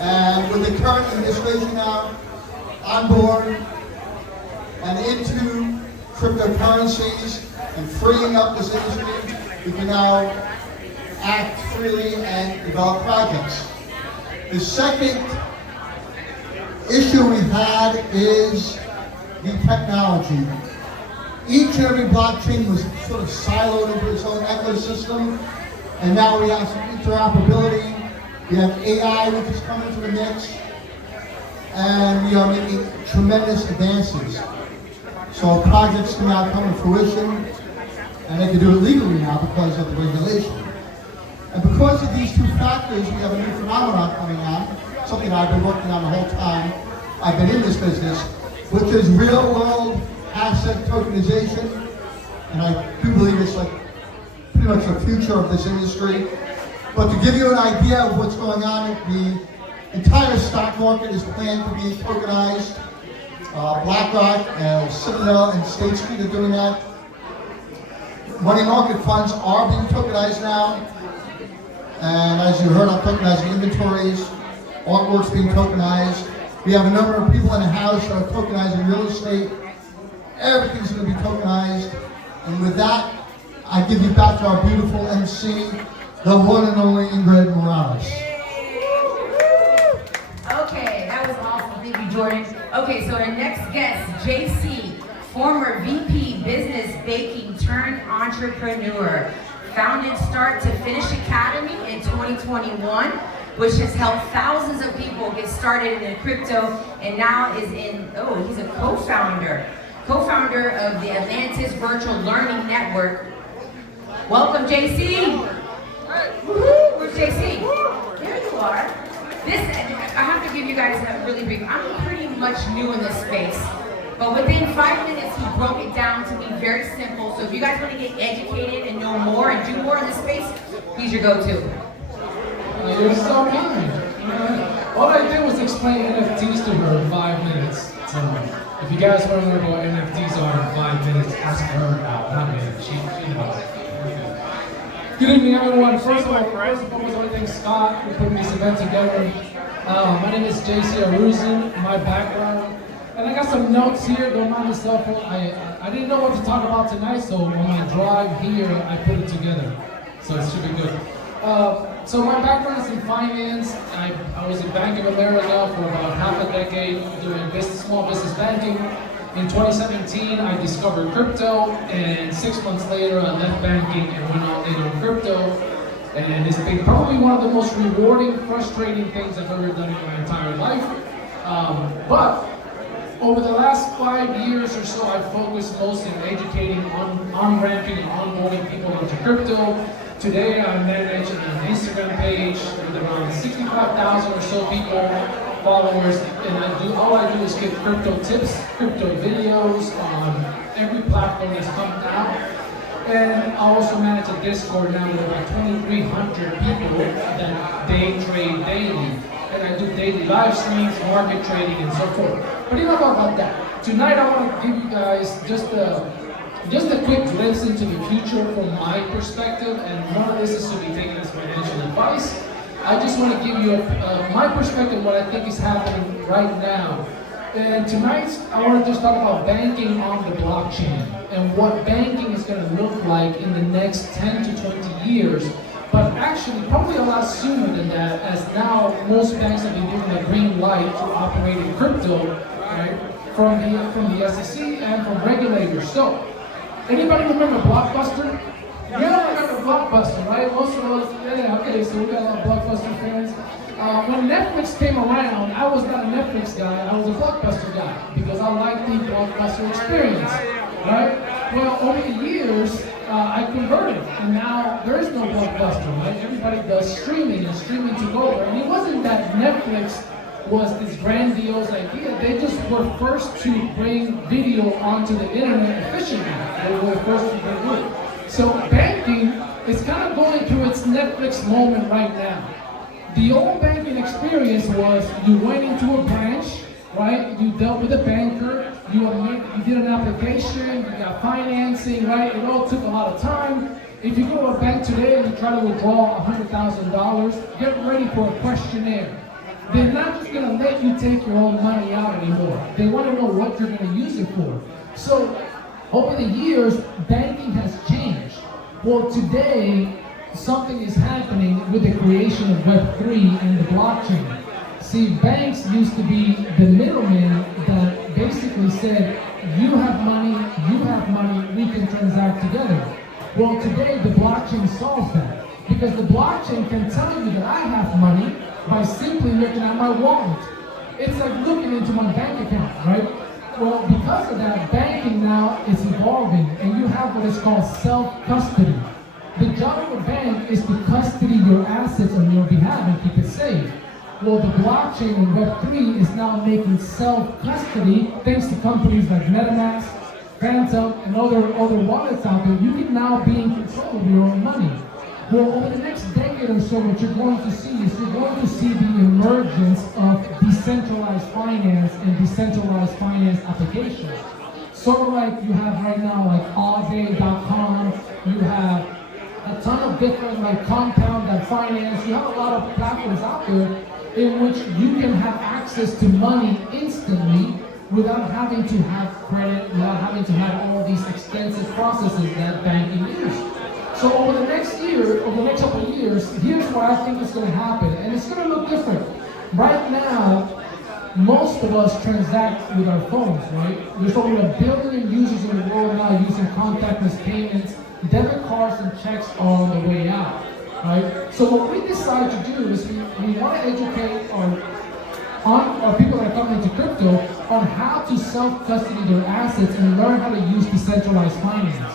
And with the current administration now on board and into cryptocurrencies and freeing up this industry, we can now act freely and develop projects. The second issue we've had is the technology. Each and every blockchain was sort of siloed into its own ecosystem, and now we have some interoperability. We have AI which is coming to the mix, and we are making tremendous advances. So projects can now come to fruition, and they can do it legally now because of the regulation. And because of these two factors, we have a new phenomenon coming on, something I've been working on the whole time I've been in this business, which is real-world asset tokenization. And I do believe it's like pretty much the future of this industry. But to give you an idea of what's going on, the entire stock market is planned to be tokenized. BlackRock, Citadel, and State Street are doing that. Money market funds are being tokenized now. And as you heard, I'm tokenizing inventories, artwork's being tokenized. We have a number of people in the house that are tokenizing real estate. Everything's going to be tokenized. And with that, I give you back to our beautiful MC, the one and only Ingrid Morales. Okay, that was awesome. Thank you, Jordan. Okay, so our next guest, J.C., former VP Business Baking turned entrepreneur. Founded Start to Finish Academy in 2021, which has helped thousands of people get started in crypto, and now is he's a co-founder of the Atlantis Virtual Learning Network. Welcome, JC. Woohoo! Where's JC? There you are. I have to give you guys a really brief. I'm pretty much new in this space, but within 5 minutes, he broke it down to be very simple. So if you guys want to get educated and know more and do more in this space, he's your go-to. You're so kind. All I did was explain NFTs to her in 5 minutes. So if you guys want to learn what NFTs are in 5 minutes, ask her out, not me. She knows. Good evening, everyone. First of all, I want to thank Scott for putting this event together. My name is J.C Irurzun. My background. And I got some notes here, don't mind the cell phone. I didn't know what to talk about tonight, so on my drive here, I put it together. So it should be good. So my background is in finance. I was in Bank of America for about half a decade doing small business banking. In 2017, I discovered crypto, and 6 months later, I left banking and went all in on crypto. And it's been probably one of the most rewarding, frustrating things I've ever done in my entire life. But over the last 5 years or so, I've focused mostly on educating, on-ramping, and onboarding people onto crypto. Today, I manage an Instagram page with around 65,000 or so followers, and all I do is give crypto tips, crypto videos on every platform that's come out. And I also manage a Discord now with about 2,300 people that day trade daily. And I do daily live streams, market trading, and so forth. But enough about that. Tonight I want to give you guys just a quick glimpse into the future from my perspective, and none of this is to be taken as financial advice. I just want to give you my perspective, what I think is happening right now. And tonight I want to just talk about banking on the blockchain and what banking is going to look like in the next 10 to 20 years. But actually, probably a lot sooner than that, as now most banks have been given a green light to operate in crypto, right, from the SEC and from regulators. So, anybody remember Blockbuster? You don't remember Blockbuster, right? Most of those, yeah, okay, so we got a lot of Blockbuster fans. When Netflix came around, I was not a Netflix guy, I was a Blockbuster guy, because I liked the Blockbuster experience, right? Well, over the years, I converted, and now there is no Blockbuster, right? Everybody does streaming, and streaming took over. And it wasn't that Netflix was this grandiose idea. They just were first to bring video onto the internet efficiently. They were the first to do it. So banking is kind of going through its Netflix moment right now. The old banking experience was you went into a branch, right? You dealt with a banker, you did an application, you got financing, right? It all took a lot of time. If you go to a bank today and you try to withdraw $100,000, get ready for a questionnaire. they're not just gonna let you take your own money out anymore. They wanna know what you're gonna use it for. So, over the years, banking has changed. Well, today, something is happening with the creation of Web3 and the blockchain. See, banks used to be the middleman that basically said, you have money, we can transact together. Well, today the blockchain solves that. Because the blockchain can tell you that I have money by simply looking at my wallet. It's like looking into my bank account, right? Well, because of that, banking now is evolving, and you have what is called self-custody. The job of a bank is to custody your assets on your behalf and keep it safe. Well, the blockchain in Web3 is now making self-custody, thanks to companies like MetaMask, Phantom, and other wallets out there. You can now be in control of your own money. Well, over the next decade or so, what you're going to see is you're going to see the emergence of decentralized finance and decentralized finance applications. Sort of like you have right now, like allday.com, you have a ton of different like compound.finance, you have a lot of platforms out there in which you can have access to money instantly without having to have credit, without having to have all these extensive processes that banking uses. So over the next couple of years, here's what I think is going to happen, and it's going to look different. Right now, most of us transact with our phones, right? There's over 1 billion users in the world now using contactless payments. Debit cards and checks are on the way out, right? So what we decided to do is we want to educate our people that are coming into crypto on how to self-custody their assets and learn how to use decentralized finance.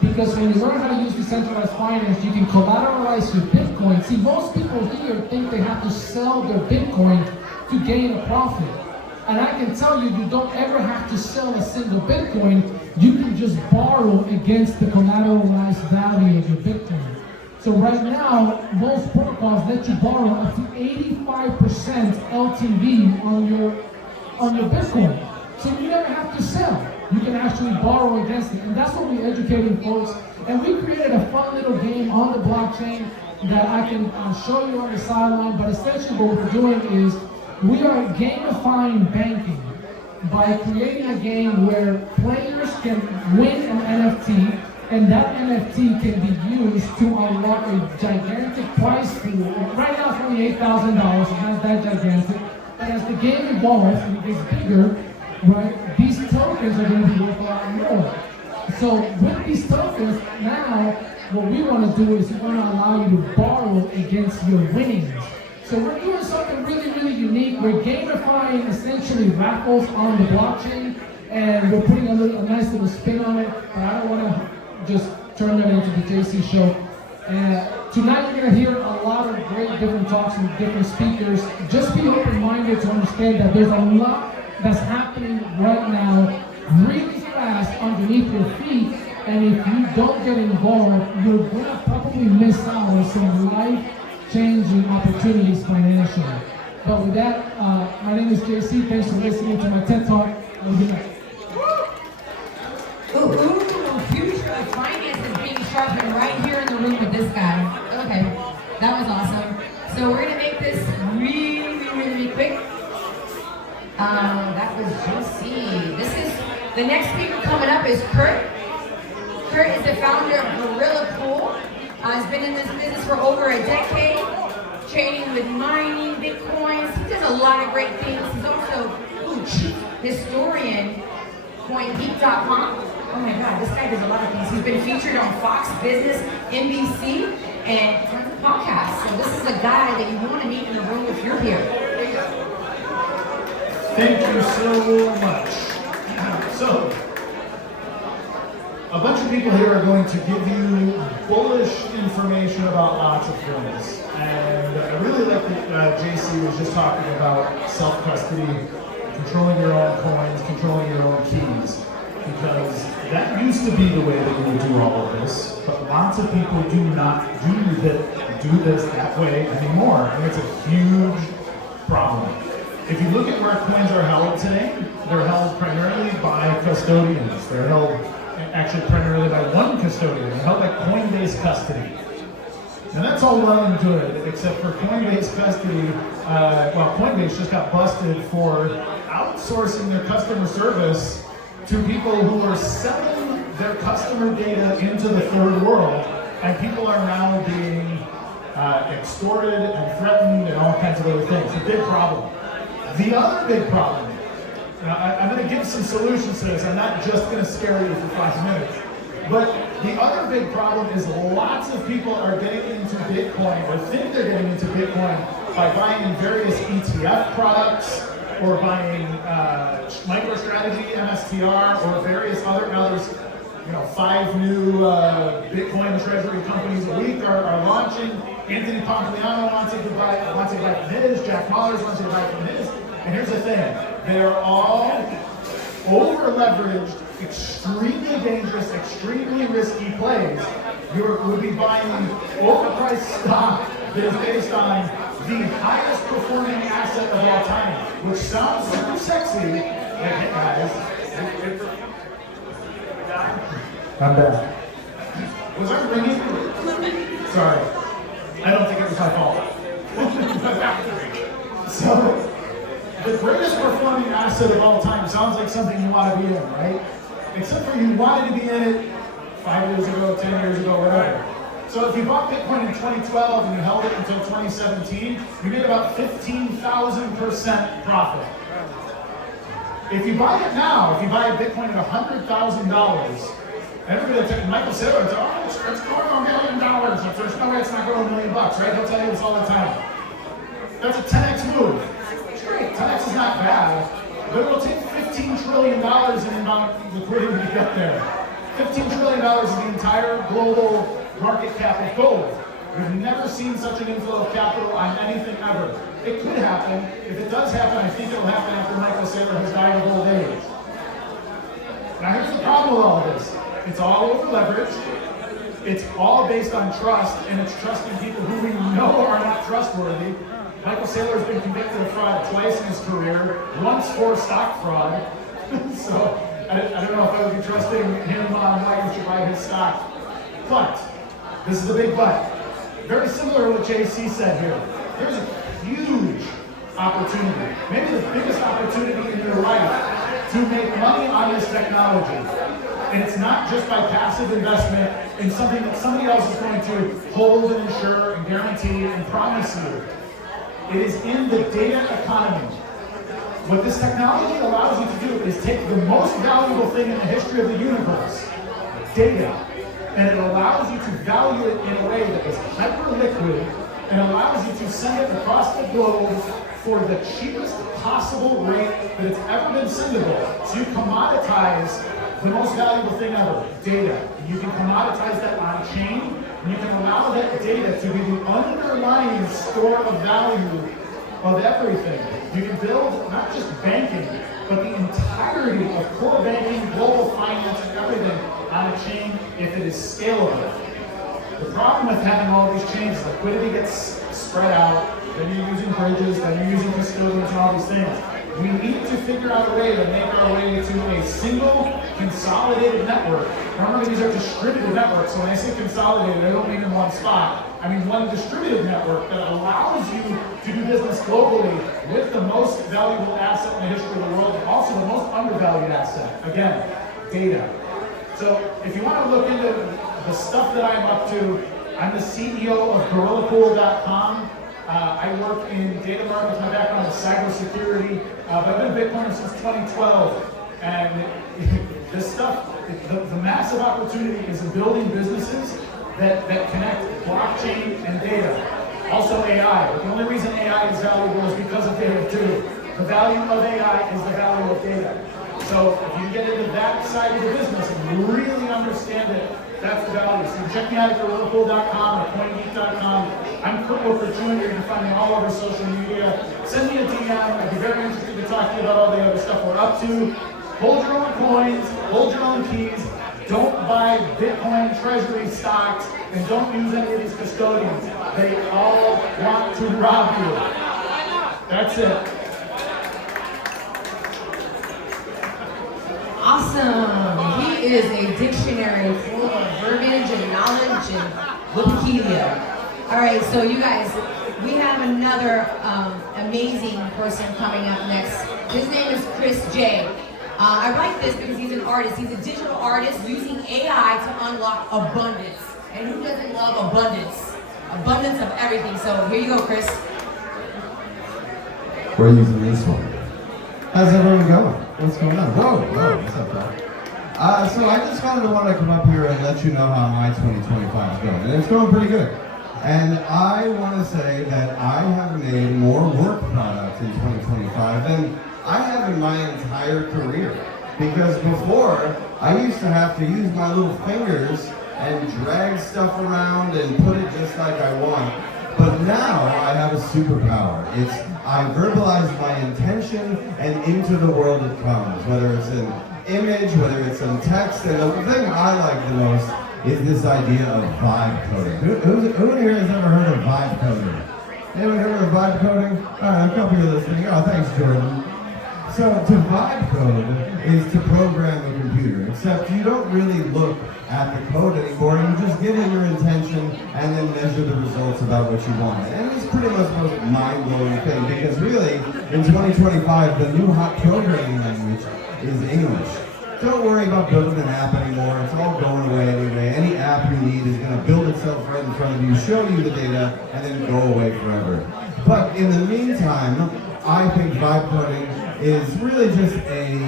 Because when you learn how to use decentralized finance, you can collateralize your Bitcoin. See, most people here think they have to sell their Bitcoin to gain a profit. And I can tell you, you don't ever have to sell a single Bitcoin. You can just borrow against the collateralized value of your Bitcoin. So right now, most protocols let you borrow up to 85% LTV on your Bitcoin. So you never have to sell. You can actually borrow against it. And that's what we're educating folks. And we created a fun little game on the blockchain that I can show you on the sideline. But essentially what we're doing is we are gamifying banking by creating a game where players can win an NFT, and that NFT can be used to unlock a gigantic prize pool. Right now it's only $8,000, it's not that gigantic. But as the game evolves and it gets bigger, right, these tokens are going to be worth a lot more. So with these tokens, now what we want to do is we want to allow you to borrow against your winnings. So we're doing something really, really unique. We're gamifying essentially raffles on the blockchain, and we're putting a nice little spin on it. But I don't want to just turn that into the JC show. Tonight you're going to hear a lot of great different talks from different speakers. Just be open-minded to understand that there's a lot that's happening right now really fast underneath your feet, and if you don't get involved, you're going to probably miss out on some life-changing opportunities financially. But with that, my name is JC. Thanks for listening to my TED Talk. Have a good night. Future of finance is being sharpened right here in the room with this guy. Okay, that was awesome. So we're gonna make this really quick. That was JC. The next speaker coming up is Kurt. Kurt is the founder of GorillaPool. Has been in this business for over a decade, trading with mining, Bitcoins. He does a lot of great things. He's also chief historian, CoinGeek.com. Oh my God, this guy does a lot of things. He's been featured on Fox Business, NBC, and tons of podcasts. So this is a guy that you want to meet in the room if you're here. There you go. Thank you so much. So, a bunch of people here are going to give you bullish information about lots of things. And I really like that JC was just talking about self-custody, controlling your own coins, controlling your own keys. Because that used to be the way that you would do all of this, but lots of people do not do this that way anymore, and it's a huge problem. If you look at where coins are held today, they're held primarily by custodians. They're held actually primarily by one custodian. They're held by Coinbase custody. And that's all well and good, except for Coinbase custody well, Coinbase just got busted for outsourcing their customer service to people who are selling their customer data into the third world, and people are now being extorted and threatened and all kinds of other things. A big problem. The other big problem, I'm going to give some solutions to this. I'm not just going to scare you for 5 minutes. But the other big problem is lots of people are getting into Bitcoin or think they're getting into Bitcoin by buying various ETF products or buying MicroStrategy, MSTR, or various others. 5 new Bitcoin treasury companies a week are launching. Anthony Pompliano wants to buy from his. Jack Mallers wants to buy from his. And here's the thing: they are all over-leveraged, extremely dangerous, extremely risky plays. You would be buying overpriced stock that is based on the highest performing asset of all time, which sounds super sexy. Hey guys, I'm back. Was I ringing? Sorry. I don't think it was my fault. So, the greatest performing asset of all time sounds like something you want to be in, right? Except for you wanted to be in it 5 years ago, 10 years ago, whatever. So if you bought Bitcoin in 2012 and you held it until 2017, you made about 15,000% profit. If you buy it now, if you buy Bitcoin at $100,000, everybody will take Michael Saylor, it's going $1 million. There's no way it's not going $1 million, right? He'll tell you this all the time. That's a 10x move. It's great. 10x is not bad, but it will take $15 trillion in amount liquidity to get there. $15 trillion is the entire global market cap of gold. We've never seen such an inflow of capital on anything ever. It could happen. If it does happen, I think it will happen after Michael Saylor has died of old age. Now here's the problem with all of this. It's all over leveraged. It's all based on trust, and it's trusting people who we know are not trustworthy. Michael Saylor has been convicted of fraud twice in his career, once for stock fraud. So I don't know if I would be trusting him on why you should buy his stock. But, this is the big but. Very similar to what J.C. said here. There's a huge opportunity, maybe the biggest opportunity in your life to make money on this technology. And it's not just by passive investment in something that somebody else is going to hold and insure and guarantee and promise you. It is in the data economy. What this technology allows you to do is take the most valuable thing in the history of the universe, data, and it allows you to value it in a way that is hyper-liquid and allows you to send it across the globe for the cheapest possible rate that it's ever been sendable. So you commoditize the most valuable thing ever, data. You can commoditize that on chain, and you can allow that data to be the underlying store of value of everything. You can build not just banking, but the entirety of core banking, global finance, and everything on a chain if it is scalable. The problem with having all these chains is liquidity gets spread out, then you're using bridges, then you're using custodians and all these things. We need to figure out a way to make our way to a single consolidated network. Remember, these are distributed networks, so when I say consolidated, I don't mean in one spot. I mean one distributed network that allows you to do business globally with the most valuable asset in the history of the world, and also the most undervalued asset. Again, data. So if you want to look into the stuff that I'm up to, I'm the CEO of GorillaPool.com. I work in data markets. My background is cybersecurity, but I've been Bitcoiner since 2012. And this stuff, the massive opportunity is in building businesses that connect blockchain and data. Also AI. But the only reason AI is valuable is because of data too. The value of AI is the value of data. So if you get into that side of the business and you really understand it, that's the value. So you can check me out at GorillaPool.com or CoinGeek.com. I'm Wukert Jr. You can find me all over social media. Send me a DM. I'd be very interested to talk to you about all the other stuff we're up to. Hold your own coins, hold your own keys. Don't buy Bitcoin treasury stocks, and don't use any of these custodians. They all want to rob you. That's it. Awesome. He is a dictionary full of verbiage and knowledge and Wikipedia. All right, so you guys, we have another amazing person coming up next. His name is Chris J. I like this because he's an artist. He's a digital artist using AI to unlock abundance. And who doesn't love abundance? Abundance of everything. So here you go, Chris. We're using this one. How's everyone going? What's going on? Whoa, what's up, bro? So I just wanted to come up here and let you know how my 2025 is going. And it's going pretty good. And I want to say that I have made more work products in 2025 than I have in my entire career. Because before, I used to have to use my little fingers and drag stuff around and put it just like I want. But now I have a superpower. I verbalize my intention and into the world it comes, whether it's an image, whether it's some text. And the thing I like the most is this idea of vibe coding. Who in here has ever heard of vibe coding? Anyone heard of vibe coding? All right, a couple of you listening. Oh, thanks, Jordan. So to vibe code is to program a computer, except you don't really look at the code anymore. You just give it your intention and then measure the results about what you want. And it's pretty much the most mind-blowing thing because really, in 2025, the new hot programming language is English. Don't worry about building an app anymore. It's all going away anyway. Any app you need is going to build itself right in front of you, show you the data, and then go away forever. But in the meantime, I think vibe coding is really just a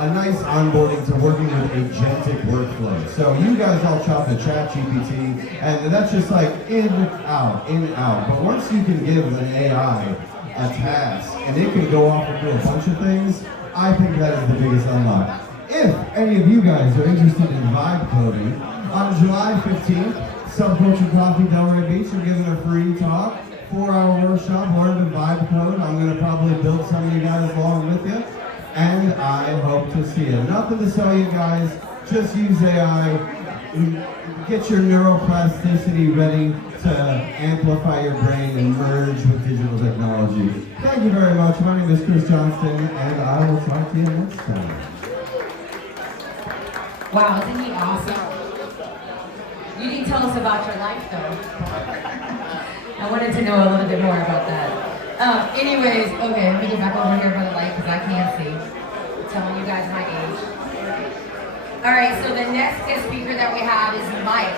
nice onboarding to working with agentic workflow. So you guys all chop the ChatGPT, and that's just like in, out. But once you can give an AI a task, and it can go off and do a bunch of things, I think that is the biggest unlock. If any of you guys are interested in vibe coding, on July 15th, Subculture Coffee, Delray Beach, are giving a free talk, 4-hour workshop, learn to vibe code. I'm going to probably build some of you guys along with you, and I hope to see you. Nothing to sell you guys, just use AI, get your neuroplasticity ready to amplify your brain and merge with digital technology. Thank you very much. My name is Chris Johnston, and I will talk to you next time. Wow, isn't he awesome? You didn't tell us about your life, though. I wanted to know a little bit more about that. Anyways, okay, let me get back over here by the light because I can't see. I'm telling you guys my age. All right, so the next guest speaker that we have is Mike.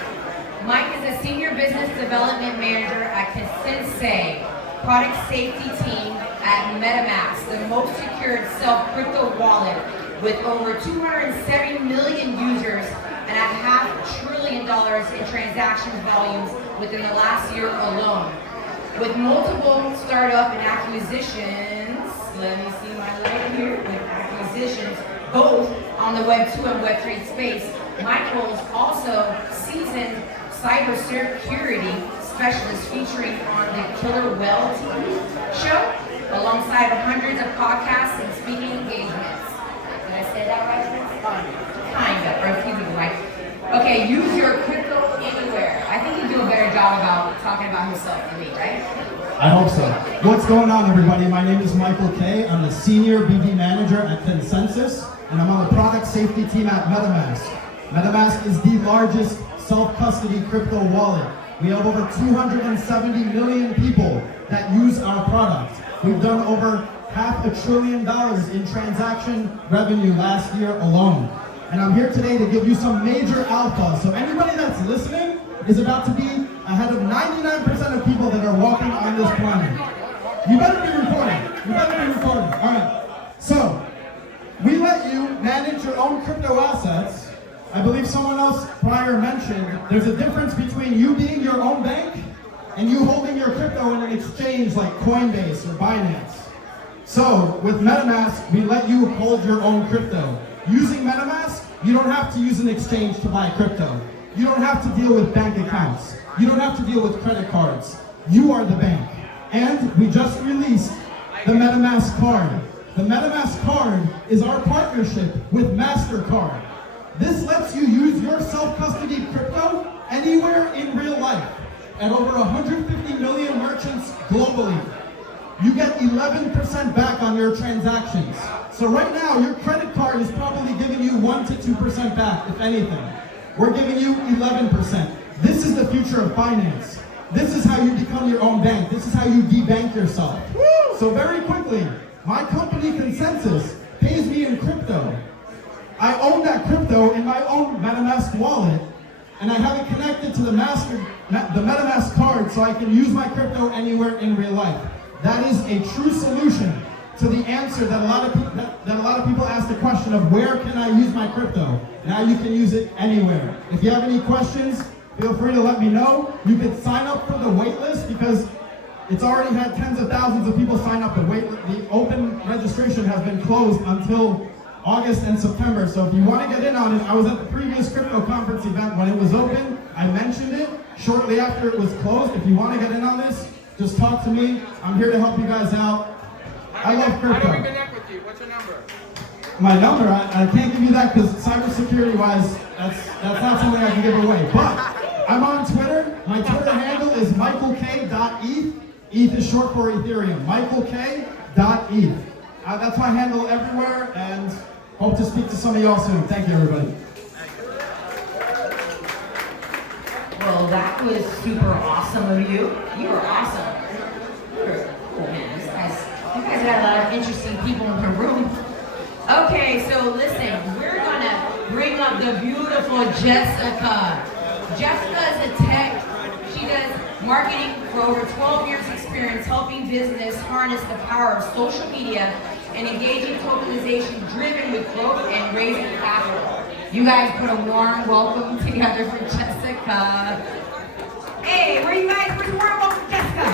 Mike is a senior business development manager at Consensei product safety team at MetaMask, the most secured self-crypto wallet with over 270 million users and $500 billion in transaction volumes within the last year alone. With multiple startup and acquisitions, let me see my light here, with acquisitions both on the Web 2 and Web 3 space, Michael is also seasoned cybersecurity specialist featuring on the Killer Well TV show, alongside hundreds of podcasts and speaking engagements. Did I say that right? Kind of, or a few people right. Okay, use your crypto anywhere. I think you do a better job about talking about himself than me, right? I hope so. What's going on, everybody? My name is Michael Kay. I'm the Senior BD Manager at Consensus, and I'm on the product safety team at MetaMask. MetaMask is the largest self-custody crypto wallet. We have over 270 million people that use our product. We've done over $500 billion in transaction revenue last year alone. And I'm here today to give you some major alpha. So anybody that's listening is about to be ahead of 99% of people that are walking on this planet. You better be recording. You better be recording. All right. So we let you manage your own crypto assets. I believe someone else prior mentioned there's a difference between you being your own bank and you holding your crypto in an exchange like Coinbase or Binance. So with MetaMask, we let you hold your own crypto. Using MetaMask, you don't have to use an exchange to buy crypto. You don't have to deal with bank accounts. You don't have to deal with credit cards. You are the bank. And we just released the MetaMask card. The MetaMask card is our partnership with MasterCard. This lets you use your self-custody crypto anywhere in real life at over 150 million merchants globally. You get 11% back on your transactions. So right now, your credit card is probably giving you 1 to 2% back, if anything. We're giving you 11%. This is the future of finance. This is how you become your own bank. This is how you debank yourself. So very quickly, my company Consensus pays me in crypto. I own that crypto in my own MetaMask wallet, and I have it connected to the MetaMask card so I can use my crypto anywhere in real life. That is a true solution to the answer that a lot of people ask the question of where can I use my crypto? Now you can use it anywhere. If you have any questions, feel free to let me know. You can sign up for the wait list because it's already had tens of thousands of people sign up. The open registration has been closed until August and September. So if you want to get in on it, I was at the previous crypto conference event when it was open. I mentioned it shortly after it was closed. If you want to get in on this, just talk to me. I'm here to help you guys out. I love crypto. How do we connect with you? What's your number? My number, I can't give you that because cybersecurity wise, that's not something I can give away. But I'm on Twitter. My Twitter handle is michaelk.eth. ETH is short for Ethereum. michaelk.eth. That's my handle everywhere, and hope to speak to some of y'all soon. Thank you, everybody. Well, that was super awesome of you. You were awesome. You were cool, man. You guys got a lot of interesting people in the room. Okay, so listen, we're gonna bring up the beautiful Jessica. Jessica is a tech. She does marketing for over 12 years experience helping business harness the power of social media and engaging tokenization driven with growth and raising capital. You guys put a warm welcome together for Jessica. Hey, where you guys? Where's a warm welcome for Jessica?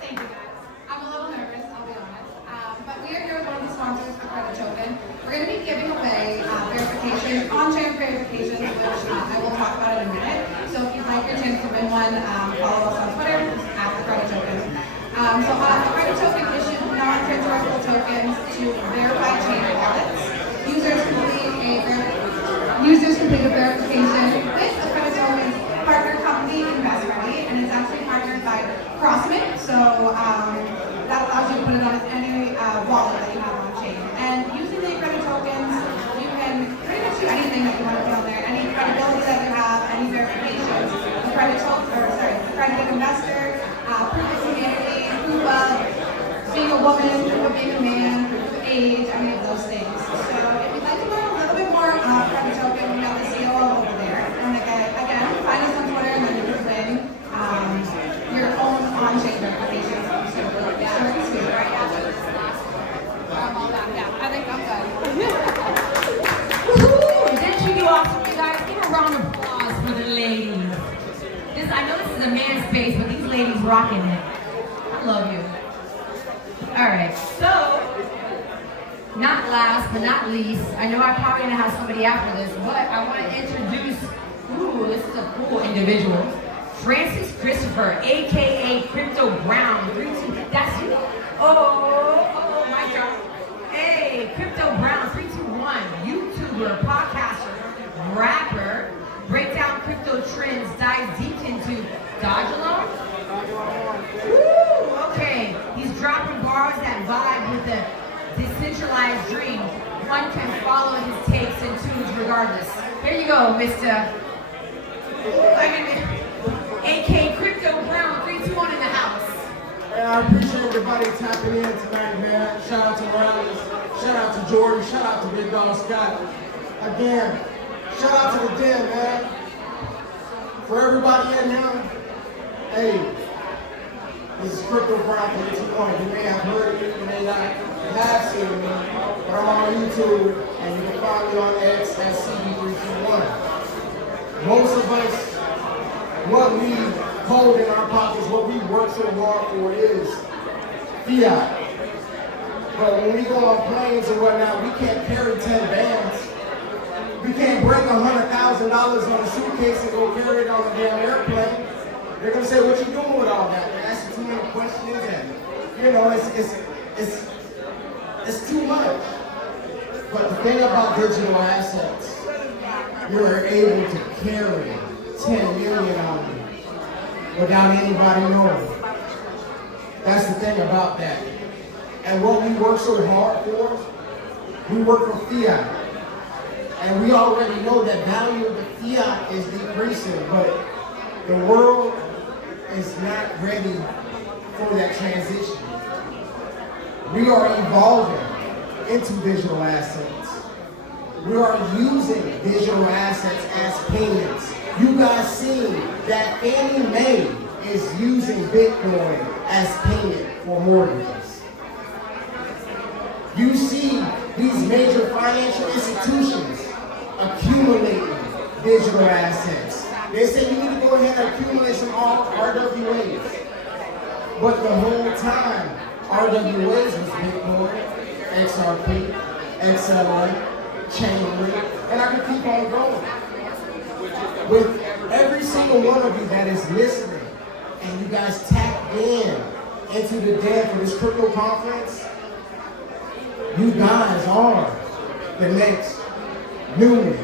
Thank you guys. I'm a little nervous, I'll be honest. But we are here with one of the sponsors for Credit Token. We're going to be giving away verification, on-chain verifications, which I will talk about in a minute. So if you'd like your chance to win one, follow us on Twitter at the Credit Token. So the Credit Token issues non-transferable tokens to verify chain wallets. Users complete a verification with the Credit Token's partner company InvestReady, and it's actually partnered by CrossMint. So that allows you to put it on any wallet that you have on chain. And using the Credit Tokens, you can pretty much do anything that you want to put on there. Any credibility that you have, any verifications. The accredited investor, proof of humanity, proof of being a woman, proof of being a man, proof of age, any of those things. So if you'd like to learn a little bit more about Credit Token, we have the COO over there. And again, find us on Twitter and then you can win your own on-chain verification. So short and sweet, right? I'm all done. Yeah, I think I'm done. Woohoo! Didn't she do awesome, you guys? Give a round of applause for the ladies. I know this is a man's space, but these ladies rocking it. I love you. All right, so not last but not least, I know I'm probably gonna have somebody after this, but I want to introduce. Ooh, this is a cool individual. Francis Christopher, aka Crypto Brown. 3-2. That's you. Oh, my God. Hey, Crypto Brown 321. YouTuber, podcaster, rapper. Break down crypto trends, dive deep into Dodge alone. Woo! Okay, he's dropping bars that vibe with the decentralized dream. One can follow his takes and tunes regardless. Here you go, Mr. AK Crypto Brown 321 in the house. Hey, I appreciate everybody tapping in tonight, man. Shout out to Morales, shout out to Jordan, shout out to Big Dog Scott. Again, shout out to the den, man. For everybody in here, hey, this is Crypto Brown 321. You may have heard me, you may not have seen me, but I'm on YouTube, and you can find me on X at CB321. Most of us, what we hold in our pockets, what we work so hard for is fiat. But when we go on planes and whatnot, we can't carry 10 bands. We can't bring $100,000 on a suitcase and go carry it on a damn airplane. They're gonna say, what you doing with all that? They're asking too many questions, and you know, it's too much. But the thing about digital assets, you're able to carry 10 million on you without anybody knowing. That's the thing about that. And what we work so hard for, we work for fiat. And we already know that value of the fiat is decreasing, but the world is not ready for that transition. We are evolving into digital assets. We are using digital assets as payments. You guys see that Fannie Mae is using Bitcoin as payment for mortgages. You see these major financial institutions accumulating digital assets. They say you need to go ahead and accumulate some RWAs. But the whole time, RWAs was Bitcoin, XRP, XLM, Chainlink, and I can keep on going. With every single one of you that is listening, and you guys tap into the dev for this crypto conference, you guys are the next new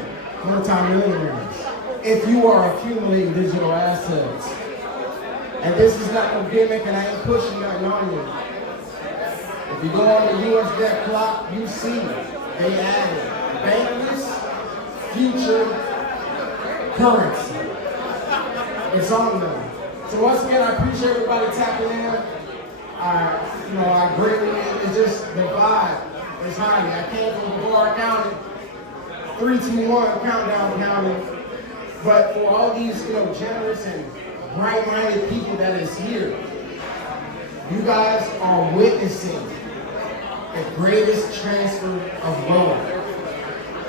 multi-millionaires if you are accumulating digital assets. And this is not no gimmick, and I ain't pushing nothing on you. If you go on the US debt clock, you see they added bankless future currency. It's on them. So once again, I appreciate everybody tapping in. I greatly, it's just the vibe is high. I came from Wukert County, 3, 2, 1, countdown county. But for all these, generous and bright-minded people that is here, you guys are witnessing the greatest transfer of wealth.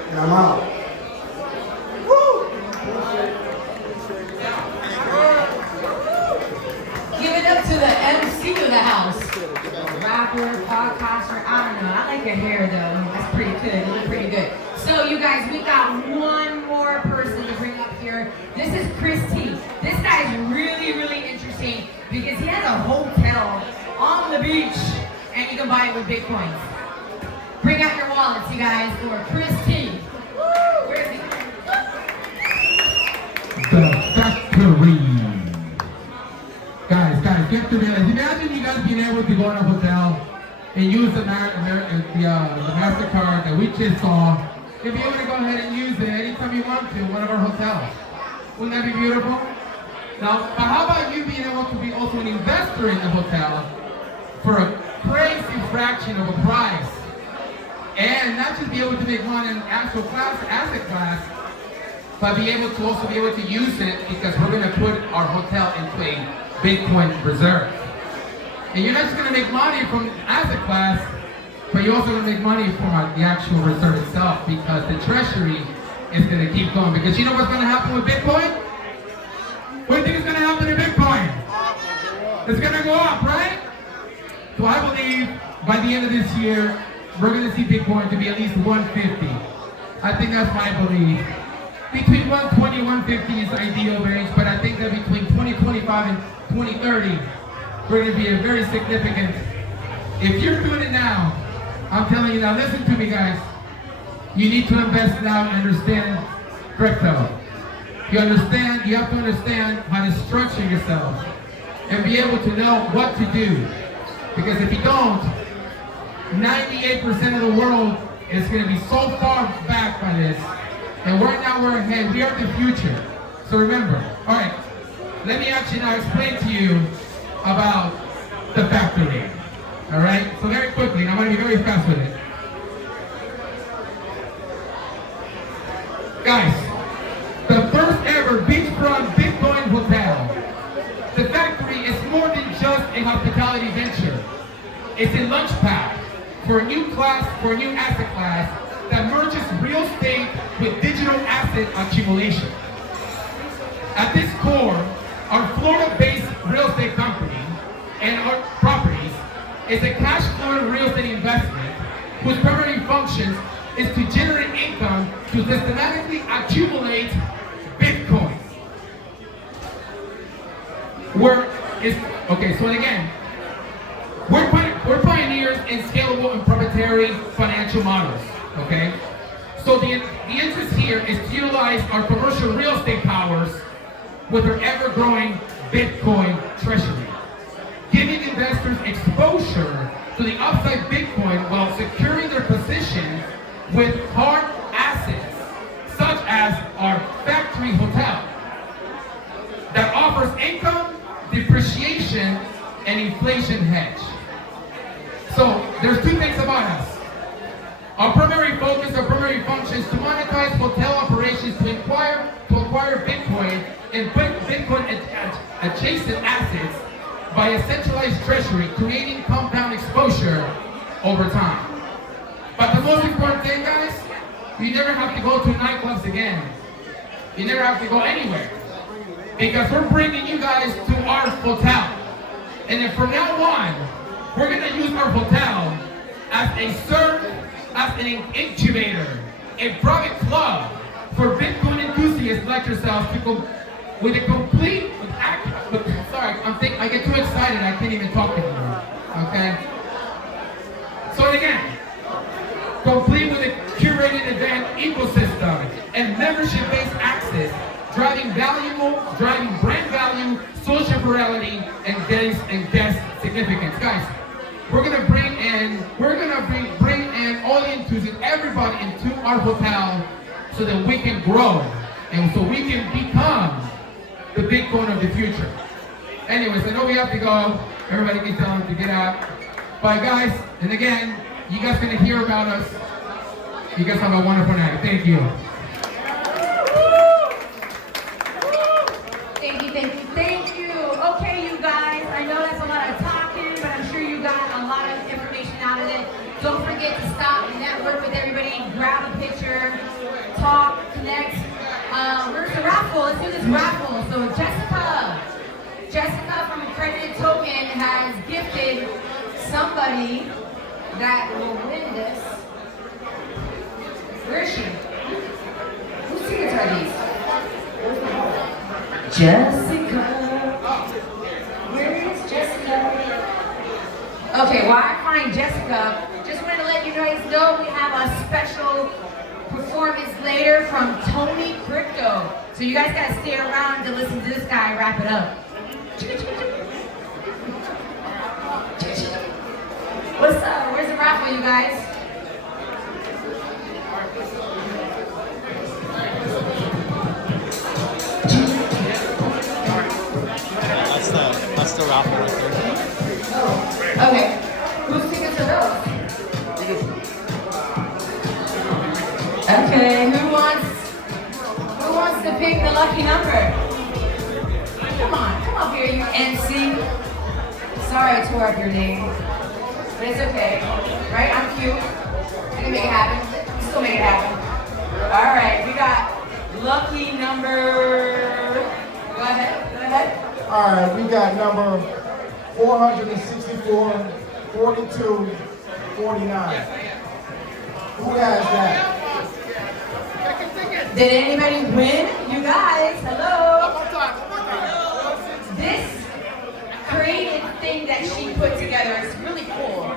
And I'm out. Woo! Give it up to the MC of the house. Rapper, podcaster, I don't know. I like your hair though. That's pretty good. You look pretty good. So you guys, we got one more person to bring up here. This is Chris T. This guy's really, really interesting because he has a hotel on the beach and you can buy it with Bitcoins. Bring out your wallets, you guys, for Chris T. Woo! Where is he? The factory. Guys, get to this. Imagine you guys being able to go in a hotel and use the MasterCard that we just saw and be able to go ahead and use it anytime you want to in one of our hotels. Wouldn't that be beautiful? Now, but how about you being able to be also an investor in the hotel for a crazy fraction of a price? And not just be able to make money in actual asset class, but be able to also be able to use it because we're going to put our hotel into a Bitcoin reserve. And you're not just going to make money from asset class, but you're also going to make money from the actual reserve itself because the treasury is going to keep going. Because you know what's going to happen with Bitcoin? What do you think is going to happen to Bitcoin? It's going to go up, right? So I believe by the end of this year, we're going to see Bitcoin to be at least 150. I think that's my belief. Between 120 and 150 is the ideal range, but I think that between 2025 and 2030, we're going to be a very significant. If you're doing it now, I'm telling you now, listen to me guys. You need to invest now and understand crypto. You have to understand how to structure yourself and be able to know what to do. Because if you don't, 98% of the world is going to be so far back by this. And right now we're ahead. We are the future. So remember. All right. Let me actually now explain to you about the factory. All right. So very quickly, and I'm going to be very fast with it. Guys, the first ever beachfront Bitcoin hotel. The factory is more than just a hospitality venture. It's a launch pad for a new asset class that merges real estate with digital asset accumulation. At this core, our Florida-based real estate company and our properties is a cash flow real estate investment whose primary functions is to generate income to systematically accumulate Bitcoin. We're pioneers in scalable and proprietary financial models, okay? So the interest here is to utilize our commercial real estate powers with our ever-growing Bitcoin treasury, giving investors exposure to the upside Bitcoin while securing their position with hard assets luxury hotel that offers income, depreciation, and inflation hedge. So there's two things about us. Our primary focus, our primary function is to monetize hotel operations to acquire Bitcoin and Bitcoin adjacent assets by a centralized treasury, creating compound exposure over time. But the most important thing, guys, you never have to go to nightclubs again. You never have to go anywhere. Because we're bringing you guys to our hotel. And then from now on, we're gonna use our hotel as an incubator, a private club for Bitcoin enthusiasts like yourselves to go with a complete, I get too excited, I can't even talk anymore, okay? So again, complete with a curated event ecosystem and membership-based access, driving brand value, social virality, and guest significance. Guys, we're gonna bring in all the enthusiasts, everybody into our hotel so that we can grow and so we can become the Bitcoin of the future. Anyways, I know we have to go. Everybody can tell them to get out. But guys, and again, you guys gonna hear about us. You guys have a wonderful night. Thank you. Thank you. Okay, you guys, I know that's a lot of talking, but I'm sure you got a lot of information out of it. Don't forget to stop and network with everybody, grab a picture, talk, connect. Where's the raffle? Let's do this raffle. So Jessica from Accredited Token has gifted somebody that will win this. Where is she? Whose tickets are these? Jessica. Where is Jessica? Okay, while I find Jessica, just wanted to let you guys know we have a special performance later from Tony Crypto. So you guys gotta stay around to listen to this guy wrap it up. What's up? Where's the raffle, you guys? That's the raffle right there. Oh, okay. Whose tickets are those? Okay, who wants to pick the lucky number? Come up here, you NC. Sorry I tore up your name. But it's okay. Right? I'm cute. I can make it happen. Still make it happen. Alright, we got lucky number. Go ahead. All right, we got number 464, 42, 49. Who has that? Did anybody win? You guys, hello? This creative thing that she put together is really cool.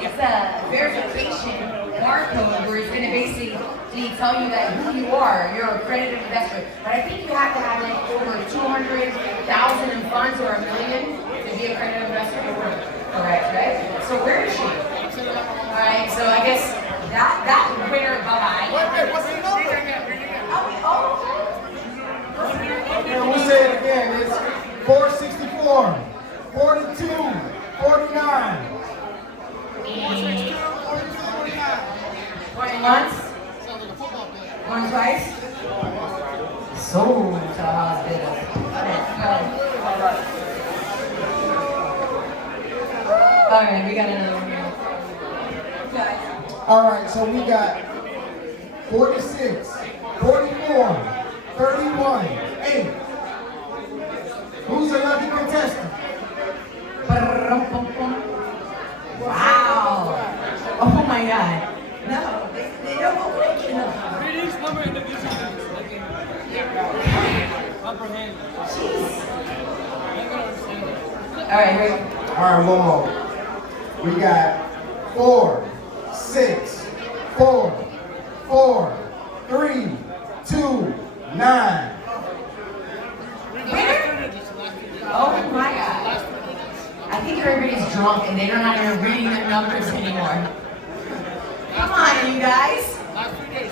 It's a verification barcode where it's going to basically tell you that who you are. You're an accredited investor. But I think you have to have like over 200,000 in funds or $1 million to be an accredited investor. Correct, right? So where is she? All right, so I guess that winner, bye-bye. What's the number? Okay, We'll say it again. It's 464, 42, 49. Going once? Going twice? So hospital. Alright, we got another one here. All right, so we got 46, 44, 31, 8. Who's the lucky contestant? Wow. Oh my God. No, they don't go quick enough. Read each number individually. Comprehend. Jeez. All right, here we go. All right, one more. We got 4, 6, 4, 4, 3, 2, 9. Oh my God. I think everybody's drunk and they're not even reading the numbers anymore. Come on, you guys.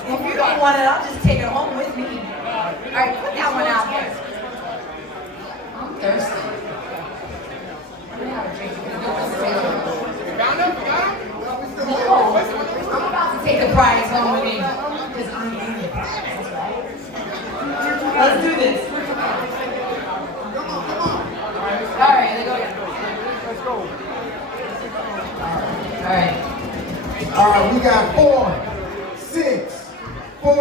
If you don't want it, I'll just take it home with me. right, put that one out there. I'm thirsty. I'm gonna have a drink. Found him? Got him? No, I'm about to take the prize home with me. Because I'm in the prize, right? Let's do this. All right, let's go again. Let's go. All right. All right, we got 4, 6, 4,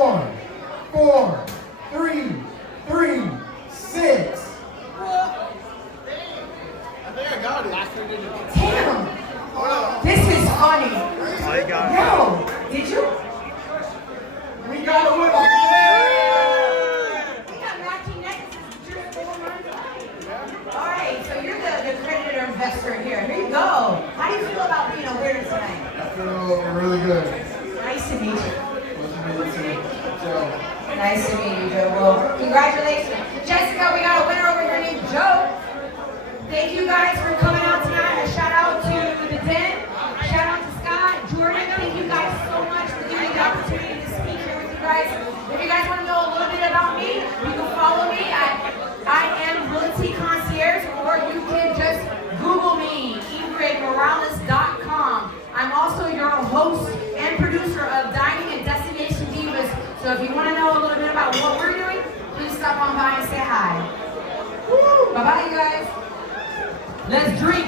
4, 3, 3, 6. Damn! This is funny. Yo, did you? We got a winner. We got matching necklaces. All right, so you're the creditor investor here. Here you go. How do you feel about being a winner tonight? I feel really good. Nice to meet you. Nice to meet you too. Joe. Nice to meet you, Joe. Well, congratulations. Jessica, we got a winner over here named Joe. Thank you guys for coming out tonight. A shout out to the Den. Shout out to Scott, Jordan. Thank you guys so much for giving me the opportunity to speak here with you guys. If you guys want to know a little bit about me, you can follow me at I Am Realty Concierge, or you can just Google me, INGRIDMorales.com. I'm also your host and producer of Dining and Destination Divas. So if you want to know a little bit about what we're doing, please stop on by and say hi. Woo! Bye-bye, you guys. Let's drink.